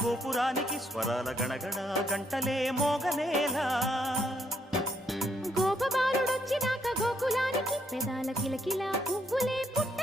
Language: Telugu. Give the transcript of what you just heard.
గోపురానికి స్వరాల గణగణ గంటలే మోగనేలా గోపబాలుడొచ్చినాక గోకులానికి పెదాల కిలకిలా పువ్వులే పుట్ట